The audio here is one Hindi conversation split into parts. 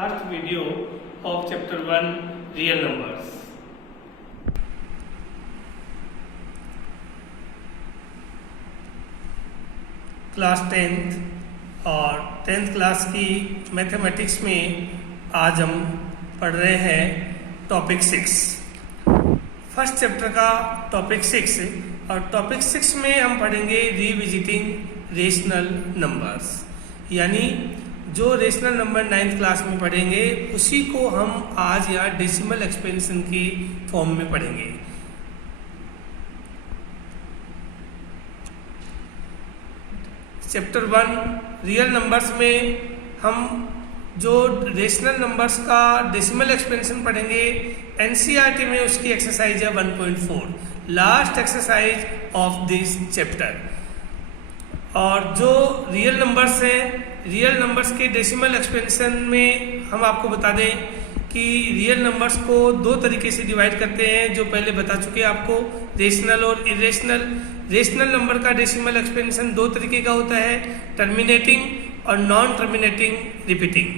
last video of chapter 1 real numbers. Class 10th और 10th क्लास की मैथमेटिक्स में आज हम पढ़ रहे हैं टॉपिक 6, फर्स्ट चैप्टर का टॉपिक 6। और टॉपिक 6 में हम पढ़ेंगे रिविजिटिंग रेशनल नंबर्स, यानी जो रेशनल नंबर 9th क्लास में पढ़ेंगे उसी को हम आज यहाँ डेसिमल एक्सपेंशन की फॉर्म में पढ़ेंगे। चैप्टर 1 रियल नंबर्स में हम जो रेशनल नंबर्स का डेसिमल एक्सपेंशन पढ़ेंगे, एनसीईआरटी में उसकी एक्सरसाइज है 1.4, last exercise of this chapter. और जो रियल नंबर्स हैं, रियल नंबर्स के डेसिमल एक्सपेंशन में हम आपको बता दें कि रियल नंबर्स को दो तरीके से डिवाइड करते हैं, जो पहले बता चुके हैं आपको, रेशनल और इरेशनल। रेशनल नंबर का डेसिमल एक्सपेंशन दो तरीके का होता है, टर्मिनेटिंग और नॉन टर्मिनेटिंग रिपीटिंग।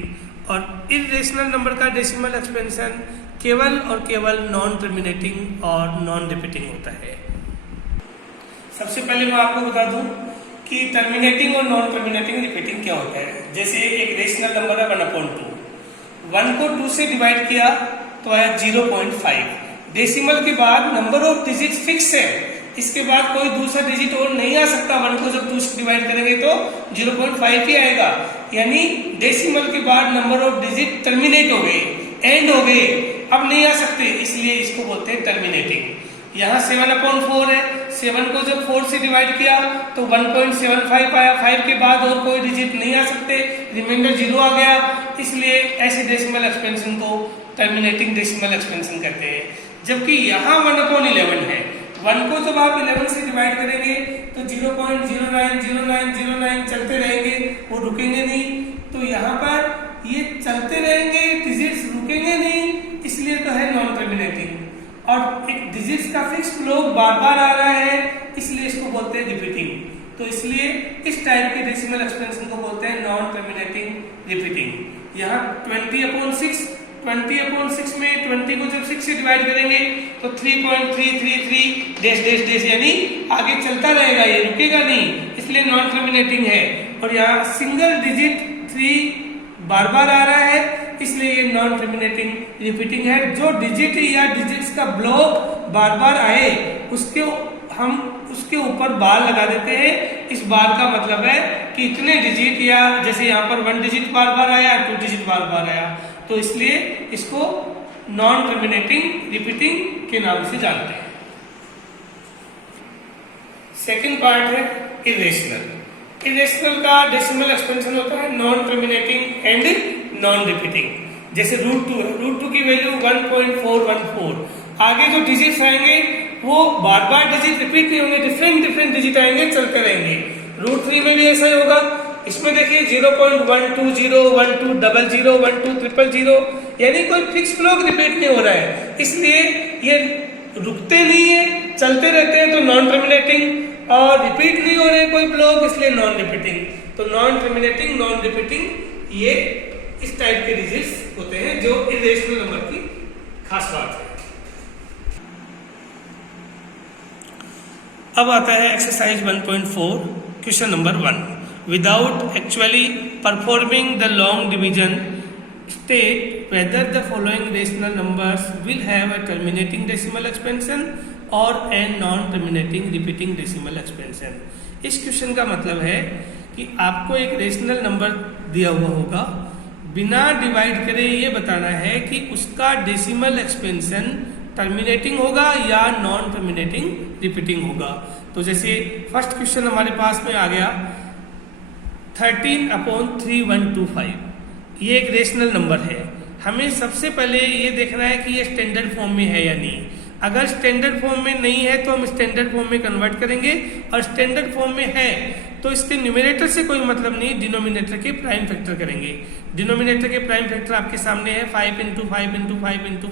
और इरेशनल नंबर का डेसिमल एक्सपेंशन केवल और केवल नॉन टर्मिनेटिंग और नॉन रिपीटिंग होता है। सबसे पहले मैं आपको बता दूं कि टर्मिनेटिंग और नॉन टर्मिनेटिंग रिपीटिंग क्या होता है। जैसे एक रेशनल नंबर है 1/2, 1 को 2 से डिवाइड किया तो आया 0.5। डेसिमल के बाद नंबर ऑफ डिजिट फिक्स है, इसके बाद कोई दूसरा डिजिट और नहीं आ सकता। 1 को जब 2 से डिवाइड करेंगे तो 0.5 ही आएगा, यानी डेसिमल के बाद नंबर ऑफ डिजिट टर्मिनेट हो गए, एंड हो गए, अब नहीं आ सकते, इसलिए इसको बोलते हैं टर्मिनेटिंग। यहाँ 7/4 है, 7 को जब 4 से डिवाइड किया तो 1.75 आया, 5 के बाद और कोई डिजिट नहीं आ सकते, रिमाइंडर 0 आ गया, इसलिए ऐसे डेसिमल एक्सपेंशन को टर्मिनेटिंग डेसिमल एक्सपेंशन कहते हैं। जबकि यहाँ 1/11 है, 1 को जब आप 11 से डिवाइड करेंगे तो 0.090909 चलते रहेंगे, वो रुकेंगे नहीं। तो यहाँ पर ये चलते रहेंगे, डिजिट्स रुकेंगे नहीं, इसलिए तो है नॉन टर्मिनेटिंग। और एक डिजिट्स का फिक्स फ्लो बार बार आ रहा है, इसलिए इसको बोलते हैं रिपीटिंग। तो इसलिए इस टाइप के डेसिमल एक्सपेंशन को बोलते हैं नॉन टर्मिनेटिंग रिपीटिंग। यहाँ 20/6, 20/6 में 20 को जब 6 से डिवाइड करेंगे तो 3.333 डैश डैश डैश, यानी आगे चलता रहेगा, ये रुकेगा नहीं, इसलिए नॉन टर्मिनेटिंग है। और यहाँ सिंगल डिजिट 3 बार बार आ रहा है, इसलिए ये नॉन टर्मिनेटिंग रिपीटिंग है। जो डिजिट या डिजिट्स का ब्लॉक बार बार आए उसके ऊपर बार लगा देते हैं। इस बार का मतलब है कि इतने डिजिट, या जैसे यहाँ पर 1 डिजिट बार बार आया, 2 डिजिट बार बार आया, तो इसलिए इसको नॉन टर्मिनेटिंग रिपीटिंग के नाम से जानते हैं। सेकंड पार्ट है इरेशनल। इरेशनल का डेसिमल एक्सपेंशन होता है non terminating and non repeating. जैसे √2 है, √2 की वैल्यू 1.414, आगे जो डिजिट्स आएंगे वो बार बार डिजिट रिपीट नहीं होंगे, डिफरेंट डिजिट आएंगे, चलते रहेंगे। √3 में भी ऐसा ही होगा। इसमें देखिए 0.120, 1200, 1200, यानी कोई फिक्स ब्लॉक रिपीट नहीं हो रहा है, इसलिए ये रुकते नहीं है, चलते रहते हैं, तो नॉन टर्मिनेटिंग। और रिपीट नहीं हो रहे कोई ब्लॉक, इसलिए नॉन रिपीटिंग। तो नॉन टर्मिनेटिंग, नॉन रिपीटिंग, ये इस टाइप के डिजिट्स होते हैं, जो इरेशनल नंबर की खास बात है। अब आता है exercise 1.4, question number 1। Without actually performing the long division, state whether the following rational numbers will have a terminating decimal expansion or a non-terminating repeating decimal expansion। इस क्वेश्चन का मतलब है कि आपको एक रेशनल नंबर दिया हुआ होगा, बिना डिवाइड करे ये बताना है कि उसका डेसिमल एक्सपेंशन टर्मिनेटिंग होगा या नॉन टर्मिनेटिंग रिपीटिंग होगा। तो जैसे फर्स्ट क्वेश्चन हमारे पास में आ गया 13/3125, ये एक रेशनल नंबर है। हमें सबसे पहले ये देखना है कि ये स्टैंडर्ड फॉर्म में है या नहीं। अगर स्टैंडर्ड फॉर्म में नहीं है तो हम स्टैंडर्ड फॉर्म में कन्वर्ट करेंगे, और स्टैंडर्ड फॉर्म में है तो इसके न्यूमरेटर से कोई मतलब नहीं, डिनोमिनेटर के प्राइम फैक्टर करेंगे। डिनोमिनेटर के प्राइम फैक्टर आपके सामने है 5 × 5 × 5 ×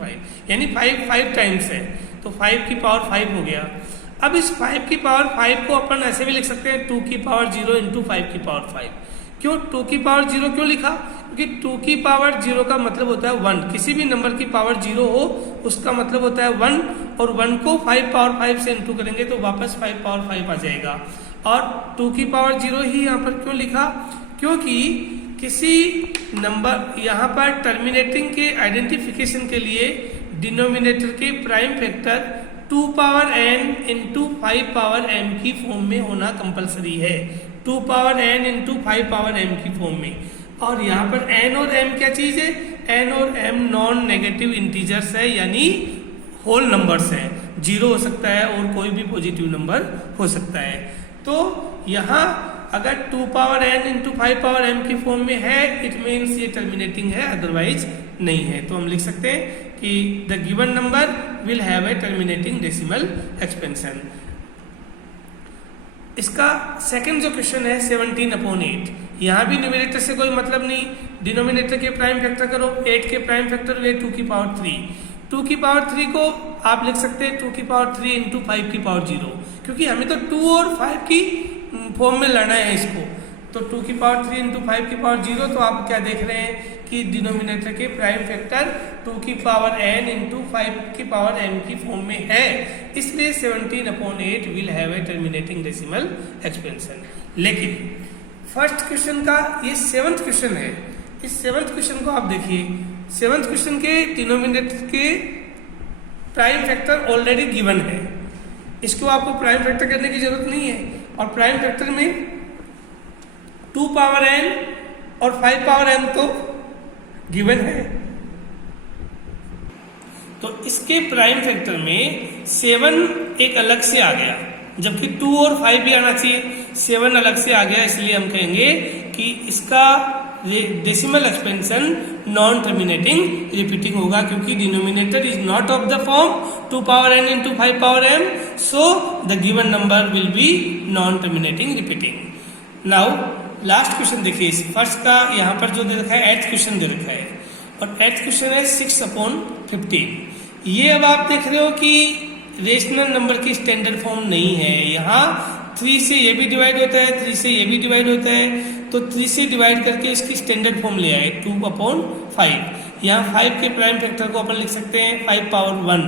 5, यानी 5 टाइम्स है, तो 5 की पावर 5 हो गया। अब इस 5 की पावर 5 को अपन ऐसे भी लिख सकते हैं 2 की पावर 0 × 5 की पावर 5। क्यों 2 की पावर 0 क्यों लिखा? क्योंकि 2 की पावर 0 का मतलब होता है 1। किसी भी नंबर की पावर 0 हो उसका मतलब होता है 1, और 1 को 5 पावर 5 से इंटू करेंगे तो वापस 5 पावर 5 आ जाएगा। और 2 की पावर 0 ही यहाँ पर क्यों लिखा, क्योंकि किसी नंबर यहाँ पर टर्मिनेटिंग के आइडेंटिफिकेशन के लिए डिनोमिनेटर के prime factor 2 power n into 5 power m की फॉर्म में होना कंपलसरी है। 2 power n into 5 power m की फॉर्म में। और यहाँ पर n और m क्या चीज है, n और m नॉन नेगेटिव इंटीजर्स है, यानी होल नंबर्स है। 0 हो सकता है और कोई भी पॉजिटिव नंबर हो सकता है। तो यहाँ अगर 2 power n into 5 power m की फॉर्म में है, इट मीन्स ये टर्मिनेटिंग है, अदरवाइज नहीं है। तो हम लिख सकते हैं कि the given number will have a terminating decimal expansion. इसका सेकंड जो क्वेश्चन है 17/8, यहाँ भी न्यूमरेटर से कोई मतलब नहीं, डिनोमिनेटर के प्राइम फैक्टर करो। 8 के प्राइम फैक्टर हुए 2 की पावर 3। 2 की पावर 3 को आप लिख सकते हैं 2 की पावर 3 इंटू 5 की पावर 0, क्योंकि हमें तो 2 और 5 की फॉर्म में लाना है इसको। तो 2 की पावर 3 इंटू 5 की पावर 0, तो आप क्या देख रहे हैं कि डिनोमिनेटर के प्राइम फैक्टर 2 की पावर n इंटू 5 की पावर m की फॉर्म में है, इसलिए 17/8 will have a terminating decimal expansion. लेकिन फर्स्ट क्वेश्चन का ये 7th क्वेश्चन है, इस 7th क्वेश्चन को आप देखिए। 7th क्वेश्चन के डिनोमिनेटर के प्राइम फैक्टर ऑलरेडी गिवन है, इसको आपको प्राइम फैक्टर करने की जरूरत नहीं है। और प्राइम फैक्टर में 2 पावर n और 5 पावर m तो गिवन है, तो इसके प्राइम फैक्टर में 7 एक अलग से आ गया, जबकि 2 और 5 भी आना चाहिए। 7 अलग से आ गया, इसलिए हम कहेंगे कि इसका decimal expansion non terminating repeating होगा, क्योंकि denominator is not of the form 2 power n into 5 power m, so the given number will be non terminating repeating. Now last question देखिए, फर्स्ट का यहाँ पर जो दे रखा है 8th क्वेश्चन दे रखा है, और 8th क्वेश्चन है 6/15। ये अब आप देख रहे हो कि रेशनल नंबर की स्टैंडर्ड फॉर्म नहीं है। यहाँ 3 से ये भी डिवाइड होता है, 3 से ये भी डिवाइड होता है, तो 3 से डिवाइड करके इसकी स्टैंडर्ड फॉर्म ले आए 2/5। यहाँ 5 के प्राइम फैक्टर को अपन लिख सकते हैं 5 पावर 1,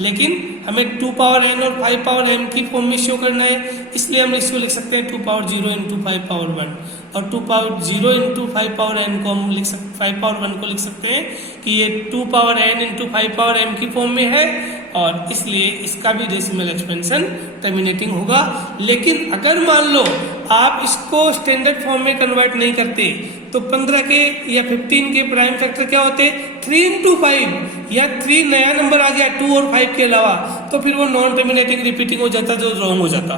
लेकिन हमें 2 पावर n और 5 पावर m की फॉर्म में शो करना है, इसलिए हम इसको लिख सकते हैं 2 पावर 0 इंटू 5 पावर 1, और 2 पावर 0 इंटू 5 पावर n को हम लिख सकते 5 पावर 1 को लिख सकते हैं कि ये 2 power n into 5 power m की फॉर्म में है, और इसलिए इसका भी डेसिमल एक्सपेंशन टर्मिनेटिंग होगा। लेकिन अगर मान लो आप इसको स्टैंडर्ड फॉर्म में कन्वर्ट नहीं करते, तो 15 के या 15 के प्राइम फैक्टर क्या होते, 3 इंटू 5, या 3 नया नंबर आ गया 2 और 5 के अलावा, तो फिर वो नॉन टर्मिनेटिंग रिपीटिंग हो जाता, जो रॉन्ग हो जाता।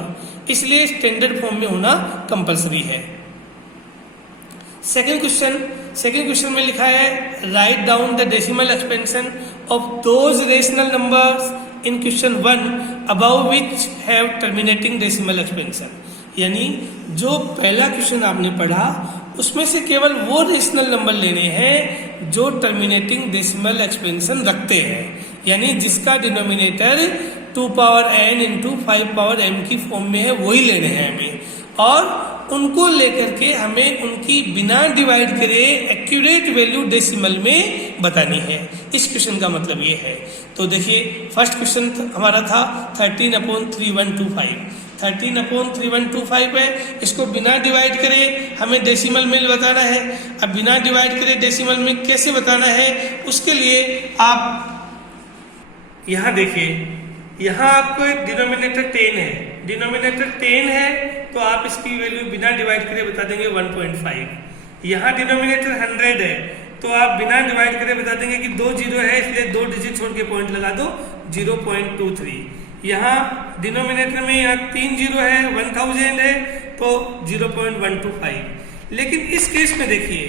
इसलिए स्टैंडर्ड फॉर्म में होना कंपलसरी है। सेकेंड क्वेश्चन में लिखा है write down the decimal expansion of those rational numbers in question 1 above which have terminating decimal expansion. यानी जो पहला क्वेश्चन आपने पढ़ा उसमें से केवल वो रेशनल नंबर लेने हैं जो टर्मिनेटिंग डेसिमल एक्सपेंशन रखते हैं, यानी जिसका denominator 2 power n into 5 power m की फॉर्म में है, वही लेने हैं हमें, और उनको लेकर के हमें उनकी बिना डिवाइड करे एक्यूरेट वैल्यू डेसिमल में बतानी है। इस क्वेश्चन का मतलब ये है। तो देखिए फर्स्ट क्वेश्चन हमारा था 13/3125। 13/3125 है, इसको बिना डिवाइड करे हमें डेसिमल में बताना है। अब बिना डिवाइड करे डेसिमल में कैसे बताना है, उसके लिए आप यहाँ देखिए, यहाँ आपको एक डिनोमिनेटर 10 है, डिनोमिनेटर 10 है तो आप इसकी वैल्यू बिना डिवाइड करे बता देंगे 1.5। यहाँ डिनोमिनेटर 100 है तो आप बिना डिवाइड करे बता देंगे कि 2 जीरो है, इसलिए 2 डिजिट छोड़ के पॉइंट लगा दो 0.23। यहाँ डिनोमिनेटर में यहाँ 3 जीरो है, 1000 है तो 0.125। लेकिन इस केस में देखिए,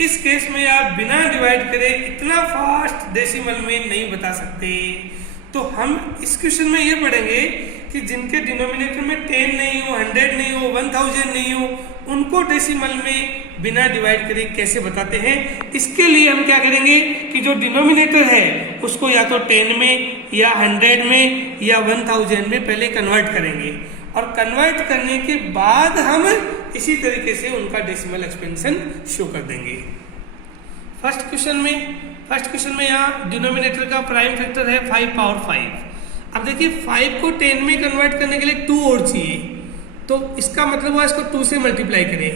इस केस में आप बिना डिवाइड करे इतना फास्ट डेसिमल में नहीं बता सकते। तो हम इस क्वेश्चन में ये पढ़ेंगे कि जिनके डिनोमिनेटर में 10 नहीं हो, 100 नहीं हो, 1000 नहीं हो, उनको डेसिमल में बिना डिवाइड करे कैसे बताते हैं। इसके लिए हम क्या करेंगे कि जो डिनोमिनेटर है उसको या तो 10 में या 100 में या 1000 में पहले कन्वर्ट करेंगे, और कन्वर्ट करने के बाद हम इसी तरीके से उनका डेसिमल एक्सपेंशन शो कर देंगे। फर्स्ट क्वेश्चन में यहाँ डिनोमिनेटर का प्राइम फैक्टर है 5 पावर 5। अब देखिए 5 को 10 में कन्वर्ट करने के लिए 2 और चाहिए, तो इसका मतलब हुआ इसको 2 से मल्टीप्लाई करें।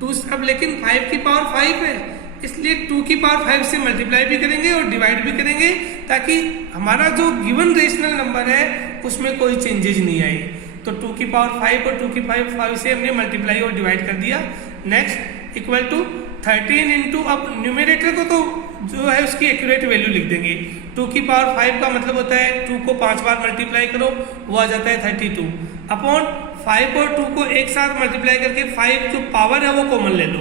2 अब लेकिन 5 की पावर 5 है, इसलिए 2 की पावर 5 से मल्टीप्लाई भी करेंगे और डिवाइड भी करेंगे, ताकि हमारा जो गिवन रेशनल नंबर है उसमें कोई चेंजेस नहीं आए। तो 2 की पावर 5 और 2 की पावर 5 से हमने मल्टीप्लाई और डिवाइड कर दिया। नेक्स्ट इक्वल टू 13 इंटू, अब न्यूमरेटर को तो जो है उसकी एक्यूरेट वैल्यू लिख देंगे। 2 की पावर 5 का मतलब होता है 2 को 5 बार मल्टीप्लाई करो, वो आ जाता है 32 अपॉन 5 और 2 को एक साथ मल्टीप्लाई करके 5 जो पावर है वो कॉमन ले लो,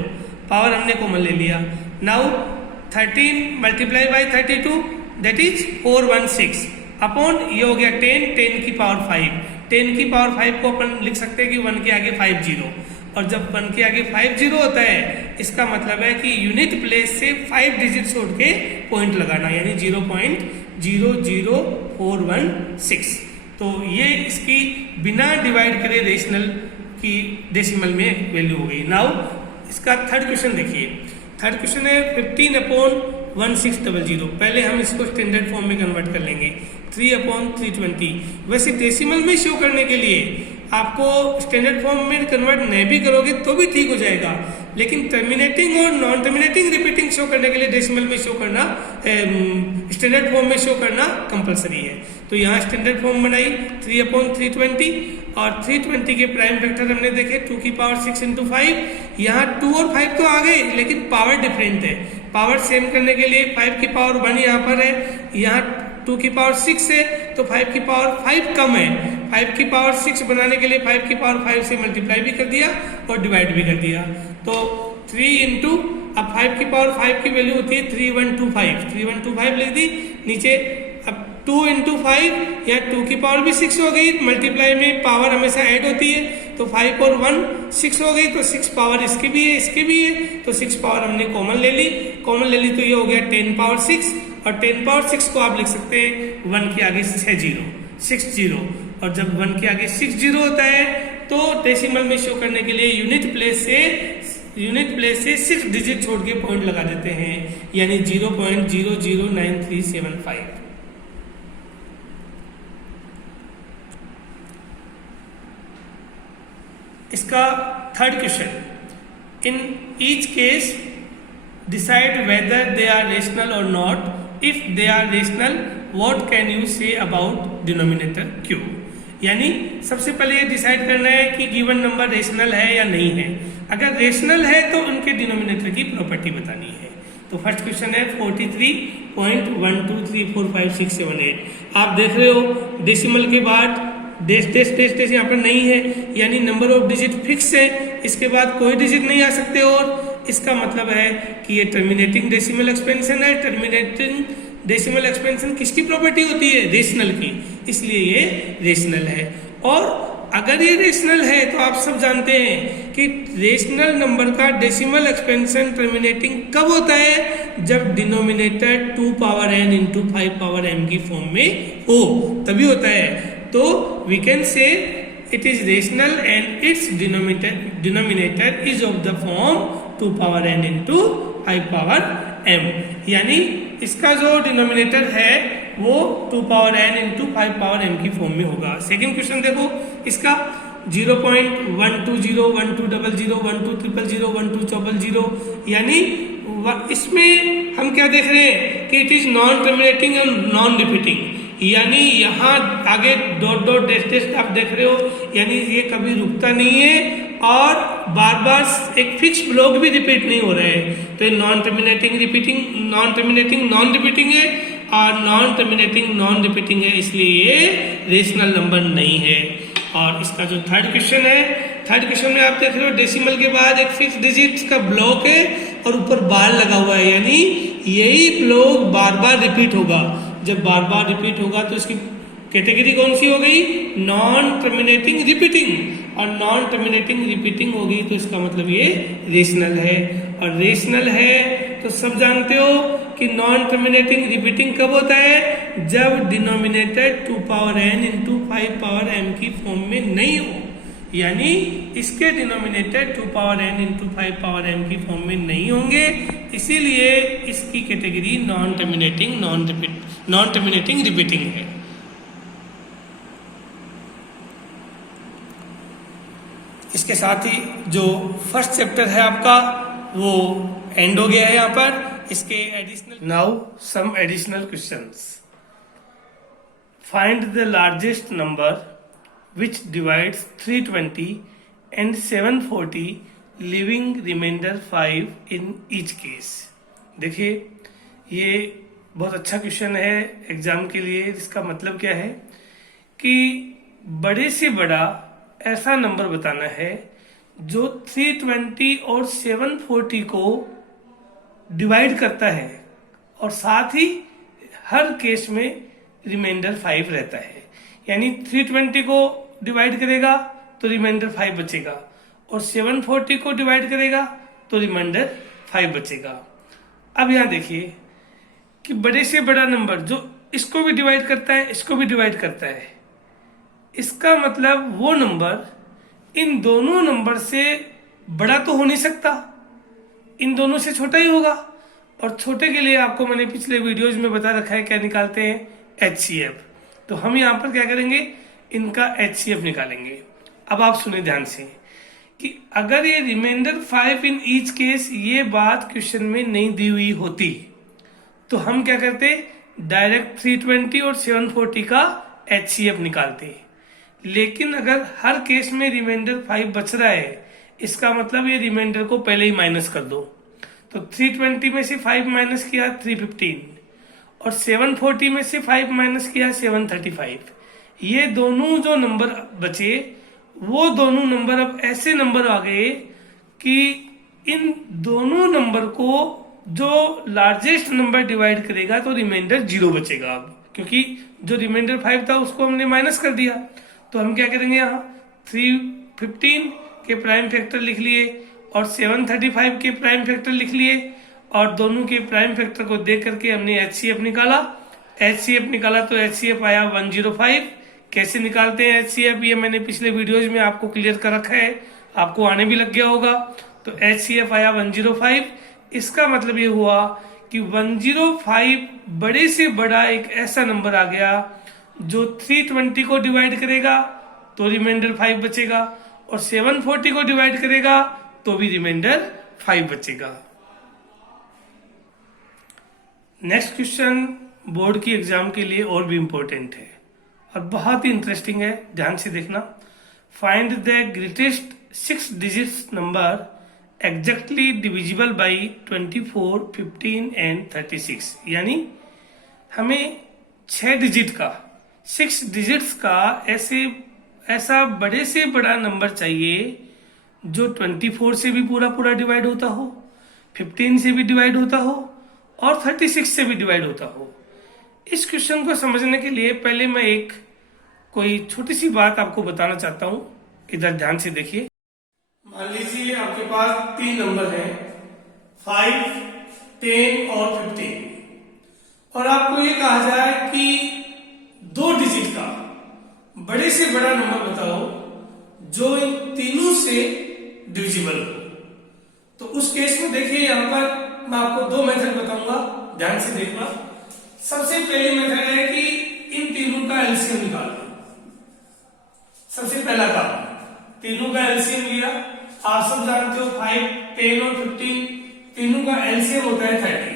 पावर हमने कॉमन ले लिया। Now 13 multiply by 32 that is 416 upon ये हो गया 10 की पावर 5। 10 की पावर 5 को अपन लिख सकते हैं कि 1 के आगे 50, और जब 1 के आगे 50 होता है इसका मतलब है कि यूनिट प्लेस से 5 डिजिट छोड़ के पॉइंट लगाना, यानी 0.00416। तो ये इसकी बिना डिवाइड करे रेशनल की डेसिमल में वैल्यू हो गई। नाउ इसका थर्ड क्वेश्चन देखिए। थर्ड क्वेश्चन है 15/1600। पहले हम इसको स्टैंडर्ड फॉर्म में कन्वर्ट कर लेंगे, 3/320। वैसे डेसिमल में शो करने के लिए आपको स्टैंडर्ड फॉर्म में कन्वर्ट नहीं भी करोगे तो भी ठीक हो जाएगा, लेकिन टर्मिनेटिंग और नॉन टर्मिनेटिंग रिपीटिंग शो करने के लिए डेसिमल में शो करना, स्टैंडर्ड फॉर्म में शो करना कंपलसरी है। तो यहाँ स्टैंडर्ड फॉर्म बनाई 3/320, और 320 के प्राइम फैक्टर हमने देखे 2 की पावर 6 इंटू 5। यहाँ 2 और 5 तो आ गए, लेकिन पावर डिफरेंट है। पावर सेम करने के लिए 5 की पावर 1 यहाँ पर है, यहाँ 2 की पावर 6 है, तो 5 की पावर 5 कम है। 5 की पावर 6 बनाने के लिए 5 की पावर 5 से मल्टीप्लाई भी कर दिया और डिवाइड भी कर दिया। तो 3 इंटू, अब 5 की पावर 5 की वैल्यू होती है 3125 लिख दी नीचे। अब 2 इंटू 5 या 2 की पावर भी 6 हो गई, मल्टीप्लाई में पावर हमेशा ऐड होती है, तो 5 और 1 6 हो गई, तो 6 पावर इसकी भी है इसकी भी है, तो 6 पावर हमने कॉमन ले ली तो ये हो गया 10 पावर 6, और 10 पावर 6 को आप लिख सकते हैं 1 के आगे 60, और जब 1 के आगे 60 होता है तो डेसिमल में शो करने के लिए यूनिट प्लेस से 6 डिजिट छोड़ के पॉइंट लगा देते हैं, यानी 0.009375। इसका third question, in each case decide whether they are rational और not. If they are rational what can you say about denominator Q. यानी सबसे पहले ये डिसाइड करना है कि गिवन नंबर रेशनल है या नहीं है। अगर रेशनल है तो उनके डिनोमिनेटर की प्रॉपर्टी बतानी है। तो फर्स्ट क्वेश्चन है 43.1234567 आप देख रहे हो डेसिमल के बाद डेश यहाँ पर नहीं है, यानी नंबर ऑफ डिजिट फिक्स है, इसके बाद कोई डिजिट नहीं आ सकते। और इसका मतलब है कि ये टर्मिनेटिंग डेसिमल एक्सपेंशन है। टर्मिनेटिंग डेसिमल एक्सपेंशन किसकी प्रॉपर्टी होती है? रेशनल की, इसलिए ये रेशनल है। और अगर ये रेशनल है तो आप सब जानते हैं कि रेशनल नंबर का डेसिमल एक्सपेंशन टर्मिनेटिंग कब होता है? जब denominator 2 power n into 5 power m की फॉर्म में हो, तभी होता है। तो we can say it is rational and its denominator is of the form 2 power n into 5 power m, यानी इसका जो डिनोमिनेटर है वो 2 power n into 5 power m की फॉर्म में होगा। सेकेंड क्वेश्चन देखो इसका 0.120 1200 12000 12400, यानी इसमें हम क्या देख रहे हैं कि it is non terminating and non repeating, यानी यहाँ आगे डॉट डॉट डैश डैश आप देख रहे हो, यानी ये कभी रुकता नहीं है और बार बार एक फिक्स ब्लॉक भी रिपीट नहीं हो रहा है। तो ये नॉन टर्मिनेटिंग नॉन रिपीटिंग है और नॉन टर्मिनेटिंग नॉन रिपीटिंग है, इसलिए ये रेशनल नंबर नहीं है। और इसका जो थर्ड क्वेश्चन है, थर्ड क्वेश्चन में आप देख रहे हो डेसिमल के बाद एक फिक्स डिजिट का ब्लॉक है और ऊपर बार लगा हुआ है, यानी यही ब्लॉक बार बार रिपीट होगा। जब बार बार रिपीट होगा तो इसकी कैटेगरी कौन सी हो गई? नॉन टर्मिनेटिंग रिपीटिंग, और नॉन टर्मिनेटिंग रिपीटिंग होगी तो इसका मतलब ये रेशनल है। और रेशनल है तो सब जानते हो कि नॉन टर्मिनेटिंग रिपीटिंग कब होता है? जब denominator 2 power n into 5 power m की फॉर्म में नहीं हो। यानी इसके denominator 2 power n into 5 power m की फॉर्म में नहीं होंगे, इसीलिए इसकी कैटेगरी नॉन टर्मिनेटिंग रिपीटिंग है। इसके साथ ही जो फर्स्ट चैप्टर है आपका वो एंड हो गया है यहाँ पर। इसके additional now some additional questions. Find the largest number which divides 320 and 740 leaving remainder 5 in each case. देखिए ये बहुत अच्छा क्वेश्चन है एग्जाम के लिए। इसका मतलब क्या है कि बड़े से बड़ा ऐसा नंबर बताना है जो 320 और 740 को डिवाइड करता है और साथ ही हर केस में रिमाइंडर 5 रहता है। यानी 320 को डिवाइड करेगा तो रिमाइंडर 5 बचेगा और 740 को डिवाइड करेगा तो रिमाइंडर 5 बचेगा। अब यहाँ देखिए कि बड़े से बड़ा नंबर जो इसको भी डिवाइड करता है, इसको भी डिवाइड करता है, इसका मतलब वो नंबर इन दोनों नंबर से बड़ा तो हो नहीं सकता, इन दोनों से छोटा ही होगा। और छोटे के लिए आपको मैंने पिछले वीडियोज में बता रखा है क्या निकालते हैं, HCF। तो हम यहाँ पर क्या करेंगे, इनका HCF निकालेंगे। अब आप सुने ध्यान से कि अगर ये रिमाइंडर 5 इन ईच केस ये बात क्वेश्चन में नहीं दी हुई होती तो हम क्या करते, डायरेक्ट 320 और 740 का HCF निकालते। लेकिन अगर हर केस में रिमाइंडर 5 बच रहा है, इसका मतलब ये रिमाइंडर को पहले ही माइनस कर दो। तो 320 में से 5 माइनस किया 315 और 740 में से 5 माइनस किया 735। ये दोनों जो नंबर बचे वो दोनों नंबर अब ऐसे नंबर आ गए कि इन दोनों नंबर को जो लार्जेस्ट नंबर डिवाइड करेगा तो रिमाइंडर 0 बचेगा। अब क्योंकि जो रिमाइंडर 5 था उसको हमने माइनस कर दिया, तो हम क्या करेंगे, यहाँ 315 के प्राइम फैक्टर लिख लिए और 735 के प्राइम फैक्टर लिख लिए और दोनों के प्राइम फैक्टर को देख करके हमने HCF निकाला। HCF निकाला तो HCF आया 105। कैसे निकालते हैं HCF, ये मैंने पिछले वीडियोज में आपको क्लियर कर रखा है, आपको आने भी लग गया होगा। तो HCF आया 105। इसका मतलब ये हुआ कि 105 बड़े से बड़ा एक ऐसा नंबर आ गया जो 320 को डिवाइड करेगा तो रिमाइंडर 5 बचेगा और 740 को डिवाइड करेगा तो भी रिमाइंडर 5 बचेगा। नेक्स्ट क्वेश्चन बोर्ड की एग्जाम के लिए और भी इंपॉर्टेंट है और बहुत ही इंटरेस्टिंग है, ध्यान से देखना। Find the greatest 6 digits number exactly divisible by 24, 15 and 36। यानी हमें 6 डिजिट का 6 डिजिट्स का ऐसा बड़े से बड़ा नंबर चाहिए जो 24 से भी पूरा पूरा डिवाइड होता हो, 15 से भी डिवाइड होता हो और 36 से भी डिवाइड होता हो। इस क्वेश्चन को समझने के लिए पहले मैं एक कोई छोटी सी बात आपको बताना चाहता हूं, इधर ध्यान से देखिए। मान लीजिए आपके पास 3 नंबर हैं 5, 10 और 15 और आपको ये कहा जाए कि 2 डिजिट का बड़े से बड़ा नंबर बताओ जो इन तीनों से डिविजिबल हो। तो उस केस में देखिए यहाँ पर मैं आपको 2 मेथड बताऊंगा, ध्यान से देखना। सबसे पहले मेथड है कि इन तीनों का एलसीएम निकालना। सबसे पहला काम, तीनों का एलसीएम लिया। आप सब जानते हो 5, 10 और 15 तीनों का एलसीएम होता है 30।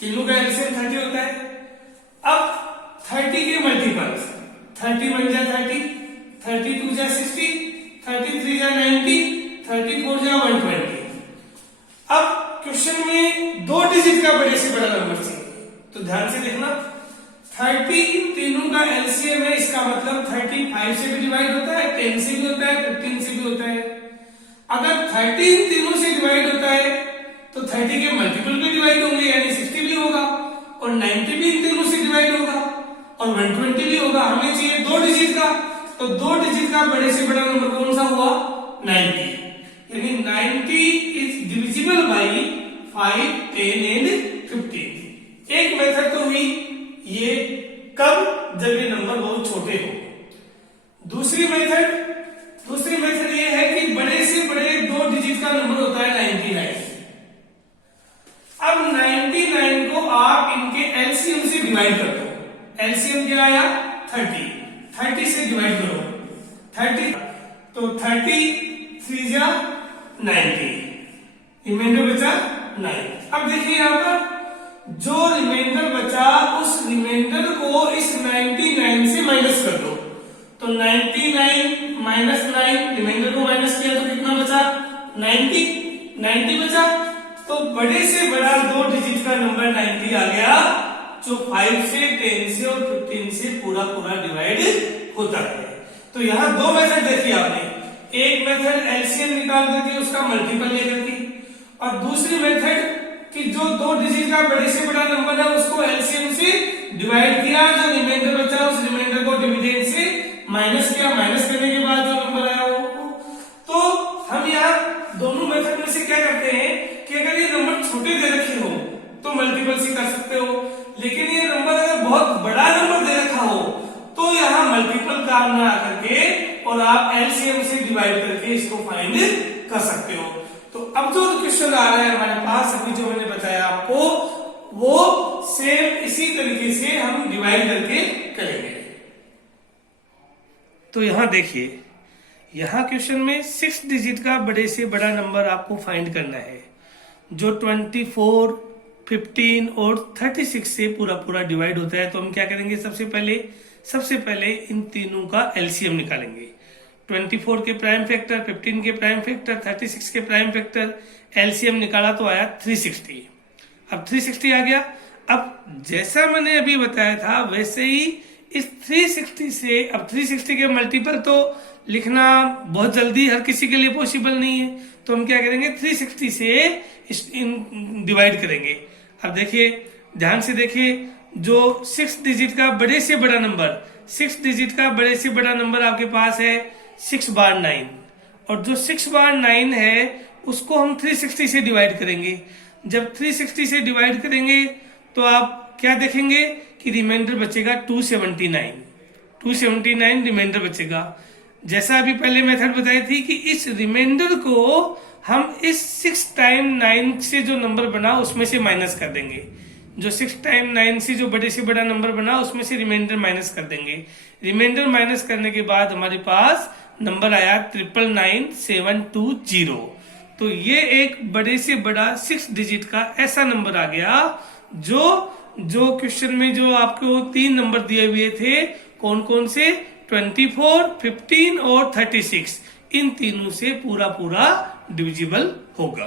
तीनों का एलसीएम 30 होता है। अब 30 के मल्टीपल्स 30 बन जाए 30, 32 जा 60, 33 जा 90, 34 जा 120। अब क्वेश्चन में 2 डिजिट का बड़े से बड़ा नंबर चाहिए, तो ध्यान से देखना। 30 तीनों का एलसीएम है, इसका मतलब 35 से भी डिवाइड होता है, 10 से भी होता है, 15 से भी होता है। अगर 30 तीनों से डिवाइड होता है तो 30 के मल्टीपल भी डिवाइड होंगे, यानी 60 भी होगा और 90 भी इन तीनों से डिवाइड होगा और 120 भी होगा। हमें चाहिए 2 डिजिट का, तो 2 डिजिट का बड़े से बड़ा नंबर कौन सा हुआ, 90। यानी 90 इज डिविजिबल बाई 5, 10 एंड 15। एक मेथड तो हुई ये, कब, जब ये नंबर बहुत छोटे हो। दूसरी 30, तो 30 3 90, रिमाइंडर बचा 9। अब देखिए यहाँ पर जो रिमाइंडर बचा उस रिमाइंडर को इस 99 से माइनस कर दो, तो 99 माइनस 9, रिमाइंडर को माइनस किया तो कितना बचा 90 बचा। तो बड़े से बड़ा 2 डिजिट का नंबर 90 आ गया, जो 5 से 10 से और 15 से पूरा डिवाइड होता है। तो यहाँ 2 मेथड देखी आपने, एक मेथड एलसीएम निकाल करके उसका मल्टीपल लेकर के, और दूसरी मेथड कि जो 2 डिजिट का बड़े से बड़ा नंबर है उसको एलसीएम से डिवाइड किया, जो रिमाइंडर बचा उस रिमाइंडर को डिविडेंड से माइनस किया, माइनस करने के बाद जो नंबर आया वो। तो हम यहाँ दोनों मेथड में से क्या करते हैं कि अगर ये नंबर छोटे दे रखे हो तो मल्टीपल से कर सकते हो, लेकिन ये नंबर अगर बहुत बड़ा नंबर दे रखा हो तो यहाँ मल्टीपल काम ना करके और आप एलसीएम से डिवाइड करके इसको फाइंड कर सकते हो। तो अब जो क्वेश्चन आ रहा है हमारे पास, अभी जो मैंने बताया आपको, वो सेम इसी तरीके से हम डिवाइड करके करेंगे। तो यहां देखिए, यहां क्वेश्चन में 6 डिजिट का बड़े से बड़ा नंबर आपको फाइंड करना है, जो 24, 15 और 36 से पूरा डिवाइड होता है। तो हम क्या करेंगे, सबसे पहले इन तीनों का एलसीएम निकालेंगे। 24 के प्राइम फैक्टर, 15 के प्राइम फैक्टर, 36 के प्राइम फैक्टर, एलसीएम निकाला तो आया 360। अब 360 आ गया। अब जैसा मैंने अभी बताया था वैसे ही इस 360 से, अब 360 के मल्टीपल तो लिखना बहुत जल्दी हर किसी के लिए पॉसिबल नहीं है, तो हम क्या करेंगे 360 से डिवाइड करेंगे। अब देखिए, ध्यान से देखिए, जो 6 डिजिट का बड़े से बड़ा नंबर, 6 डिजिट का बड़े से बड़ा नंबर आपके पास है 6 बार 9, और जो 6 बार 9 है उसको हम 360 से डिवाइड करेंगे। जब 360 से डिवाइड करेंगे तो आप क्या देखेंगे कि रिमाइंडर बचेगा 279 रिमाइंडर बचेगा। जैसा अभी पहले मेथड बताई थी कि इस रिमाइंडर को हम इस 6 टाइम 9 से जो नंबर बना उसमें से माइनस कर देंगे, जो 6 टाइम 9 से जो बड़े से बड़ा नंबर बना उसमें से रिमाइंडर माइनस कर देंगे। रिमाइंडर माइनस करने के बाद हमारे पास नंबर आया 99720। तो ये एक बड़े से बड़ा 6 डिजिट का ऐसा नंबर आ गया जो क्वेश्चन में जो आपको 3 नंबर दिए हुए थे, कौन कौन से, 24, 15 और 36, इन तीनों से पूरा डिविजिबल होगा।